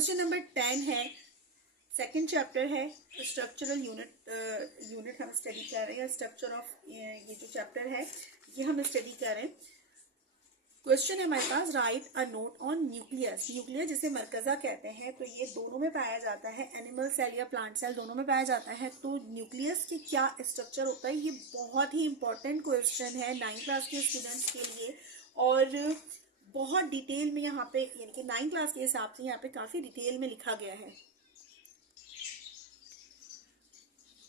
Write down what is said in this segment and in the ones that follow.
Question number 10 है, second chapter है, structural unit हम स्टडी कर रहे हैं। स्ट्रक्चर ऑफ ये जो चैप्टर है ये हम स्टडी कर रहे हैं। क्वेश्चन है हमारे पास, write a note on nucleus. Nucleus जिसे मरकज़ा कहते हैं, तो ये दोनों में पाया जाता है, एनिमल सेल या प्लांट सेल दोनों में पाया जाता है। तो न्यूक्लियस के क्या स्ट्रक्चर होता है, ये बहुत ही इंपॉर्टेंट क्वेश्चन है 9th क्लास के स्टूडेंट्स के लिए। और बहुत डिटेल में यहाँ पे, यानी कि 9th क्लास के हिसाब से यहाँ पे काफ़ी डिटेल में लिखा गया है।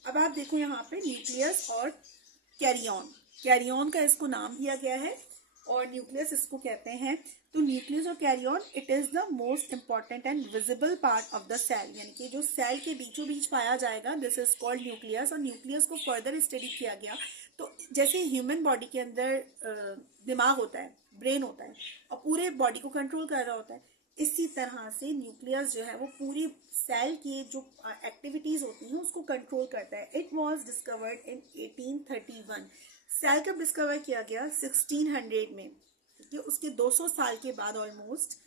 अब आप देखो यहाँ पे न्यूक्लियस और कैरियन, कैरियन का इसको नाम दिया गया है और न्यूक्लियस इसको कहते हैं। तो न्यूक्लियस और karyon, it is the most important and visible part of the cell, यानी कि जो सेल के बीचों बीच पाया जाएगा, दिस इज कॉल्ड न्यूक्लियस। और न्यूक्लियस को फर्दर स्टडी किया गया। तो जैसे ह्यूमन बॉडी के अंदर दिमाग होता है, ब्रेन होता है और पूरे बॉडी को कंट्रोल कर रहा होता है, इसी तरह से न्यूक्लियस जो है वो पूरी सेल की जो एक्टिविटीज होती हैं उसको कंट्रोल करता है। It was discovered in 1831। Cell कब डिस्कवर किया गया? 1600 में। ठीक है, उसके 200 साल के बाद ऑलमोस्ट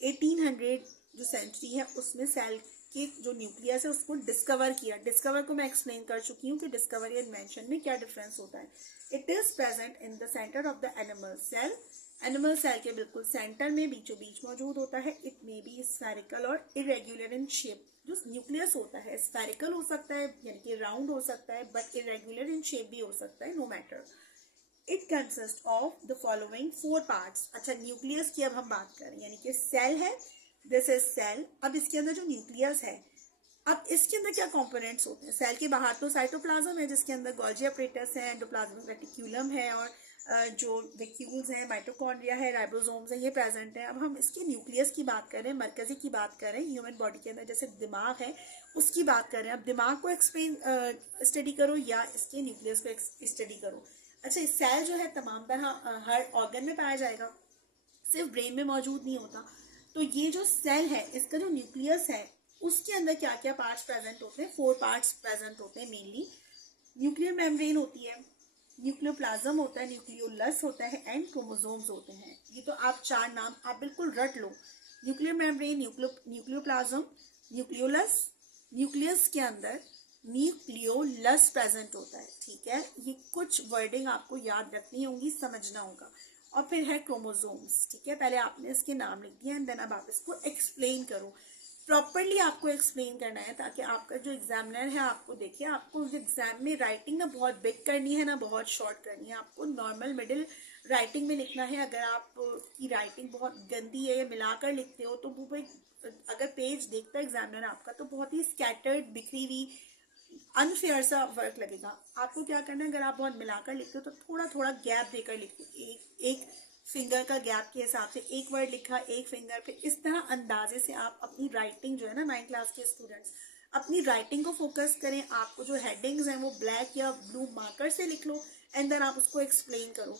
1800 जो सेंचुरी है उसमें सेल के जो न्यूक्लियस है उसको डिस्कवर किया। डिस्कवर को मैं एक्सप्लेन कर चुकी हूँ कि डिस्कवर या इन्वेंशन में क्या डिफरेंस होता है। It is present in the centre of the animal cell. Animal cell के बिल्कुल सेंटर में बीचों बीच मौजूद होता है। इट मे बी स्फेरिकल और इरेगुलर इन शेप। जो न्यूक्लियस होता है स्फेरिकल हो सकता है, यानी कि राउंड हो सकता है, बट इरेगुलर इन शेप भी हो सकता है, no matter. It consist of the following 4 parts. अच्छा, न्यूक्लियस की अब हम बात करें, यानी कि सेल है, दिस इज सेल। अब इसके अंदर जो न्यूक्लियस है, अब इसके अंदर क्या कंपोनेंट्स होते हैं? सेल के बाहर तो साइटोप्लाज्म है जिसके अंदर गोल्जी अपरेटस है, एंडोप्लाज्मिक रेटिक्यूलम है और जो वैक्यूल्स हैं, माइटोकॉन्ड्रिया है, राइबोसोम्स है, ये प्रेजेंट है। अब हम इसके न्यूक्लियस की बात करें, मरकजी की बात करें, ह्यूमन बॉडी के अंदर जैसे दिमाग है उसकी बात करें। अब दिमाग को स्टडी करो या इसके न्यूक्लियस को स्टडी करो। अच्छा, इस सेल जो है तमाम तरह हर ऑर्गन में पाया जाएगा, सिर्फ ब्रेन में मौजूद नहीं होता। तो ये जो सेल है इसका जो न्यूक्लियस है उसके अंदर क्या क्या पार्ट्स प्रेजेंट होते हैं? 4 पार्ट्स प्रेजेंट होते हैं मेनली। न्यूक्लियर मेम्ब्रेन होती है, न्यूक्लियोप्लाज्म होता है, न्यूक्लियोलस होता है एंड क्रोमोसोम्स होते हैं। ये तो आप 4 नाम आप बिल्कुल रट लो। Nuclear membrane, nucleoplasm, nucleolus, nucleus के अंदर न्यूक्लियोलस प्रेजेंट होता है। ठीक है, ये कुछ वर्डिंग आपको याद रखनी होगी, समझना होगा। और फिर है क्रोमोसोम्स। ठीक है, पहले आपने इसके नाम लिख दिया एंड देन अब आप इसको एक्सप्लेन करो। प्रॉपरली आपको एक्सप्लेन करना है ताकि आपका जो एग्जामिनर है आपको देखिए, आपको एग्जाम में राइटिंग ना बहुत बिग करनी है ना बहुत शॉर्ट करनी है, आपको नॉर्मल मिडिल राइटिंग में लिखना है। अगर आपकी राइटिंग बहुत गंदी है या मिलाकर लिखते हो तो वो अगर पेज देखता है एग्जामिनर आपका तो बहुत ही स्कैटर्ड, बिखरी हुई, अनफेयर सा वर्क लगेगा। आपको क्या करना है, अगर आप बहुत मिलाकर लिखते हो तो थोड़ा थोड़ा गैप देकर लिखते, एक फिंगर का गैप के हिसाब से एक वर्ड लिखा, एक फिंगर पे, इस तरह अंदाजे से आप अपनी राइटिंग जो है ना, 9th क्लास के स्टूडेंट्स अपनी राइटिंग को फोकस करें। आपको जो हेडिंग्स हैं वो ब्लैक या ब्लू मार्कर से लिख लो एंड देन आप उसको एक्सप्लेन करो।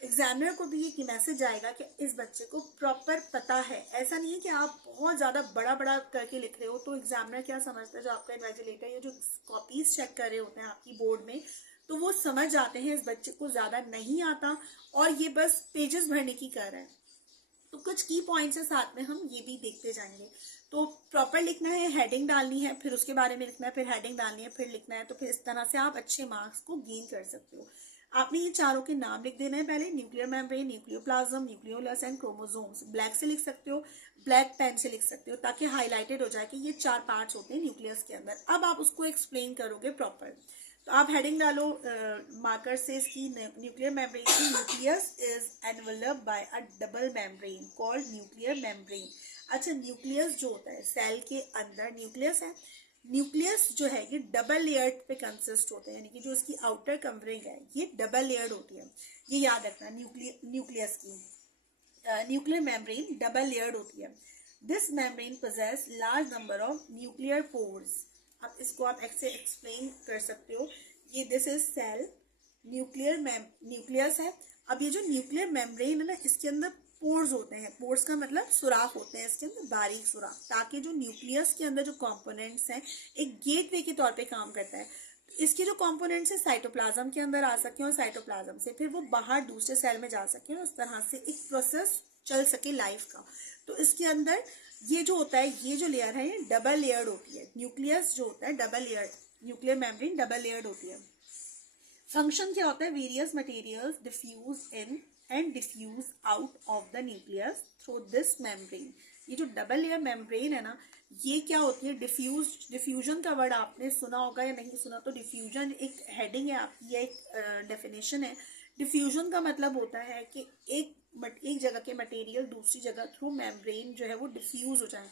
एग्जामिनर को भी ये मैसेज आएगा कि इस बच्चे को प्रॉपर पता है। ऐसा नहीं है कि आप बहुत ज़्यादा बड़ा बड़ा करके लिख रहे हो तो एग्जामिनर क्या समझता है, जो आपका इन्वेजिलेटर या जो कॉपीज चेक कर रहे होते हैं आपकी बोर्ड में, तो वो समझ जाते हैं इस बच्चे को ज़्यादा नहीं आता और ये बस पेजेस भरने की कर रहा है। तो कुछ की पॉइंट्स है साथ में हम ये भी देखते जाएंगे। तो प्रॉपर लिखना है, हेडिंग डालनी है, फिर उसके बारे में लिखना है, फिर हेडिंग डालनी है, फिर लिखना है। तो फिर इस तरह से आप अच्छे मार्क्स को गेन कर सकते हो। आपने ये चारों के नाम लिख देना है पहले, nuclear membrane, nucleoplasm, nucleolus and chromosomes. Black से लिख सकते हो, ब्लैक पेन से लिख सकते हो ताकि हाईलाइटेड हो जाए कि ये 4 पार्ट्स होते हैं न्यूक्लियस के अंदर। अब आप उसको एक्सप्लेन करोगे प्रॉपर। तो आप हेडिंग डालो मार्कर से इसकी, न्यूक्लियर मेम्ब्रेन की, nucleus is enveloped by a double membrane called nuclear membrane. अच्छा, न्यूक्लियस जो होता है सेल के अंदर न्यूक्लियस है, न्यूक्लियस जो है ये डबल लेयर्ड पे कंसिस्ट होते हैं, यानी कि जो इसकी आउटर कवरिंग है ये डबल लेयर्ड होती है। ये याद रखना, न्यूक्लियस की न्यूक्लियर मेम्ब्रेन डबल लेयर्ड होती है। This membrane posses large number of nuclear pores. अब इसको आप ऐसे एक्सप्लेन कर सकते हो, ये दिस इज सेल, न्यूक्लियस है। अब ये जो न्यूक्लियर मेम्ब्रेन है ना, इसके अंदर पोर्स होते हैं। पोर्स का मतलब सुराख होते हैं इसके अंदर, बारीक सुराख, ताकि जो न्यूक्लियस के अंदर जो कंपोनेंट्स हैं एक गेटवे के तौर पे काम करता है। इसके जो कंपोनेंट्स हैं साइटोप्लाज्म के अंदर आ सके और साइटोप्लाज्म से फिर वो बाहर दूसरे सेल में जा सके और उस तरह से एक प्रोसेस चल सके लाइफ का। तो इसके अंदर ये जो होता है, ये जो लेयर है ये डबल लेयर्ड होती है। न्यूक्लियस जो होता है double layered, nuclear membrane double layered होती है। फंक्शन क्या होता है? Various materials diffuse in and diffuse out of the nucleus through this membrane. ये जो डबल लेयर मेम्ब्रेन है ना, ये क्या होती है? डिफ्यूजन का वर्ड आपने सुना होगा या नहीं सुना, तो डिफ्यूजन एक हेडिंग है आपकी, एक डेफिनेशन है। डिफ्यूजन का मतलब होता है कि एक जगह के मटेरियल दूसरी जगह थ्रू मेम्ब्रेन जो है वो डिफ्यूज हो जाए,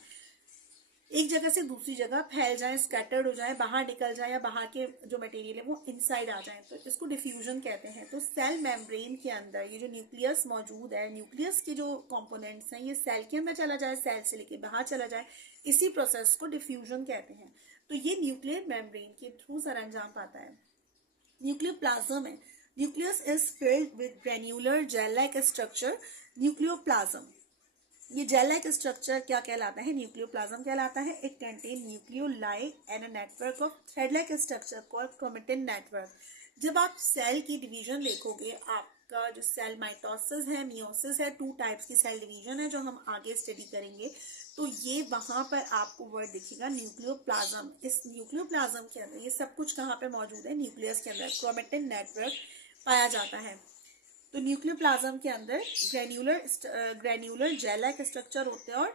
एक जगह से दूसरी जगह फैल जाए, स्कैटर्ड हो जाए, बाहर निकल जाए, या बाहर के जो मटेरियल है वो इनसाइड आ जाए, तो इसको डिफ्यूजन कहते हैं। तो सेल मेम्ब्रेन के अंदर ये जो न्यूक्लियस मौजूद है, न्यूक्लियस के जो कंपोनेंट्स हैं ये सेल के अंदर चला जाए, सेल से लेके बाहर चला जाए, इसी प्रोसेस को डिफ्यूजन कहते हैं। तो ये न्यूक्लियर मेम्ब्रेन के थ्रू सरंजाम पाता है। न्यूक्लियोप्लाज्म है, nucleus is filled with granular gel like structure. Nucleoplasm, ये जेल लाइक स्ट्रक्चर क्या कहलाता है? न्यूक्लियोप्लाज्म कहलाता है। It contain nucleoli and a network of thread like structure called chromatin network. जब आप सेल की डिवीजन देखोगे, आपका जो सेल माइटोसिस है, मियोसिस है, 2 टाइप्स की सेल डिवीजन है जो हम आगे स्टडी करेंगे, तो ये वहां पर आपको वर्ड दिखेगा न्यूक्लियोप्लाज्म। इस न्यूक्लियोप्लाज्म के अंदर ये सब कुछ कहाँ पे मौजूद है? न्यूक्लियस के अंदर क्रोमेटिन नेटवर्क पाया जाता है। तो न्यूक्लियोप्लाज्म के अंदर ग्रेन्युलर जेल लाइक स्ट्रक्चर होते हैं और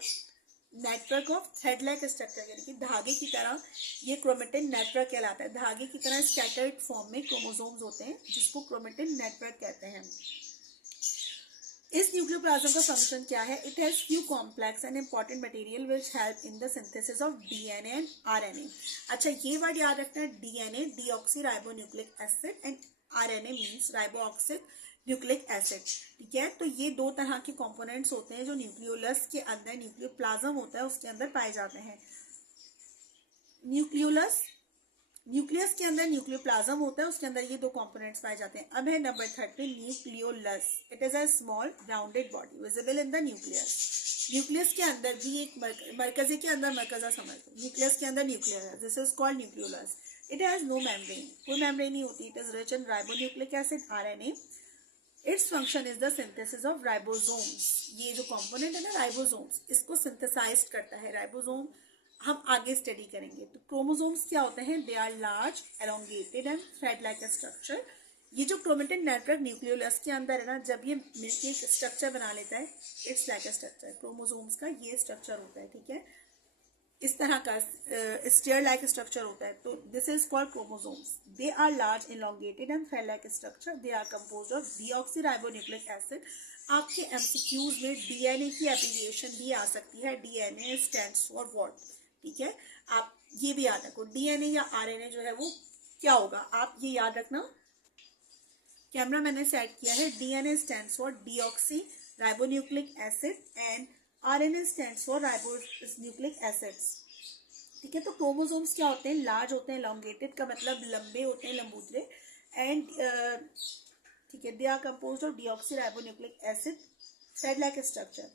network of thread like structure, यानी कि धागे की तरह ये क्रोमेटिन नेटवर्क कहलाता है। धागे की तरह स्कैटर्ड फॉर्म में क्रोमोसोम्स होते हैं जिसको क्रोमेटिन नेटवर्क कहते हैं। इस न्यूक्लियोप्लाज्म का फंक्शन क्या है? It has few complex and important material which help in the synthesis of DNA and RNA. अच्छा, ये वर्ड याद रखना है, DNA deoxyribonucleic acid and RNA means ribooxic nucleic acid. ठीक है, तो ये 2 तरह के कंपोनेंट्स होते हैं जो न्यूक्लियोलस के अंदर, न्यूक्लियोप्लाज्म होता है उसके अंदर पाए जाते हैं। न्यूक्लियस के अंदर न्यूक्लियोप्लाज्म होता है, उसके अंदर ये 2 कंपोनेंट्स पाए जाते हैं। अब है नंबर 3 पे nucleolus. It is a small rounded body visible in the nucleus. Nucleus के अंदर भी एक मरकजे के अंदर, मरकजा समझ लो, न्यूक्लियस के अंदर न्यूक्लियस है, this is called nucleolus. It has no membrane, कोई मेम्ब्रेन नहीं होती। It is rich in ribonucleic acid RNA. Its function is the synthesis of ribosomes. ये जो कंपोनेंट है ना राइबोसोम्स, इसको सिंथेसाइज करता है। राइबोसोम हम आगे स्टडी करेंगे। तो क्रोमोसोम्स क्या होते हैं? They are large elongated and thread like structure. ये जो क्रोमेटिन नेटवर्क न्यूक्लियोलस के अंदर है ना, जब ये मिलकर एक स्ट्रक्चर बना लेता है, इट्स लाइक स्ट्रक्चर, क्रोमोसोम्स का ये स्ट्रक्चर होता है। ठीक है, इस तरह का स्टेयर लाइक स्ट्रक्चर होता है, तो this is called chromosomes. They are large elongated and thread like structure. They are composed of deoxyribonucleic acid. आपके एमसीक्यूज में डीएनए की एब्रिविएशन भी आ सकती है। DNA stands for what? ठीक है, आप ये भी याद रखो, डीएनए या आरएनए जो है वो क्या होगा, आप ये याद रखना। कैमरा मैंने सेट किया है। DNA stands for deoxy ribonucleic acid and RNA stands for ribonucleic acids. ठीक है, तो क्रोमोसोम्स क्या होते हैं? लार्ज होते हैं, elongated का मतलब लंबे होते हैं, लंबूतरे, एंड ठीक है, they are composed of deoxy ribonucleic acid thread like structure.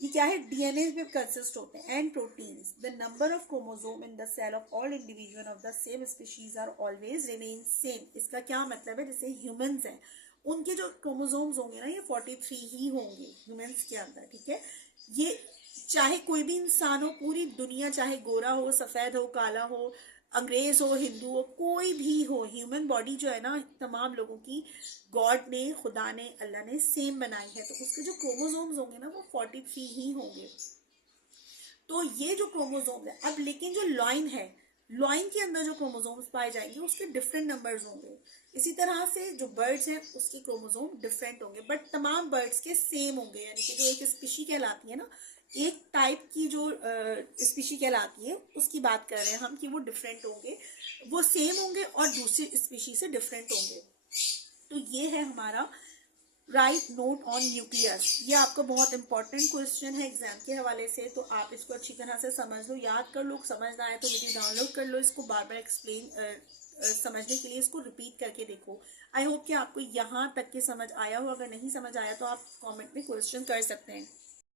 ये क्या है? डीएनए में कंसिस्ट होते हैं and proteins. The number of chromosome in the cell of all individual of the same species are always remain same. इसका क्या मतलब है? जैसे ह्यूमंस हैं, उनके जो क्रोमोसोम्स होंगे ना, ये 43 ही होंगे ह्यूमंस के अंदर। ठीक है, ये चाहे कोई भी इंसान हो, पूरी दुनिया, चाहे गोरा हो, सफेद हो, काला हो, अंग्रेज हो, हिंदू हो, कोई भी हो, ह्यूमन बॉडी जो है ना, तमाम लोगों की गॉड ने, खुदा ने, अल्लाह ने सेम बनाई है, तो उसके जो क्रोमोसोम्स होंगे ना वो 43 ही होंगे। तो ये जो क्रोमोसोम है, अब लेकिन जो लॉइन है, लॉइन के अंदर जो क्रोमोसोम्स पाए जाएंगे उसके डिफरेंट नंबर्स होंगे। इसी तरह से जो बर्ड्स हैं उसके क्रोमोसोम डिफरेंट होंगे, बट तमाम बर्ड्स के सेम होंगे। यानी कि जो एक स्पीशी कहलाती है ना, एक टाइप की जो स्पीशी कहलाती है, उसकी बात कर रहे हैं हम कि वो डिफरेंट होंगे, वो सेम होंगे और दूसरी स्पीशी से डिफरेंट होंगे। तो ये है हमारा राइट नोट ऑन न्यूक्लियस। ये आपका बहुत इंपॉर्टेंट क्वेश्चन है एग्जाम के हवाले से, तो आप इसको अच्छी तरह से समझ लो, याद कर लो। समझ ना आए तो वीडियो डाउनलोड कर लो, इसको बार बार एक्सप्लेन समझने के लिए इसको रिपीट करके देखो। आई होप कि आपको यहाँ तक के समझ आया हो। अगर नहीं समझ आया तो आप कमेंट में क्वेश्चन कर सकते हैं।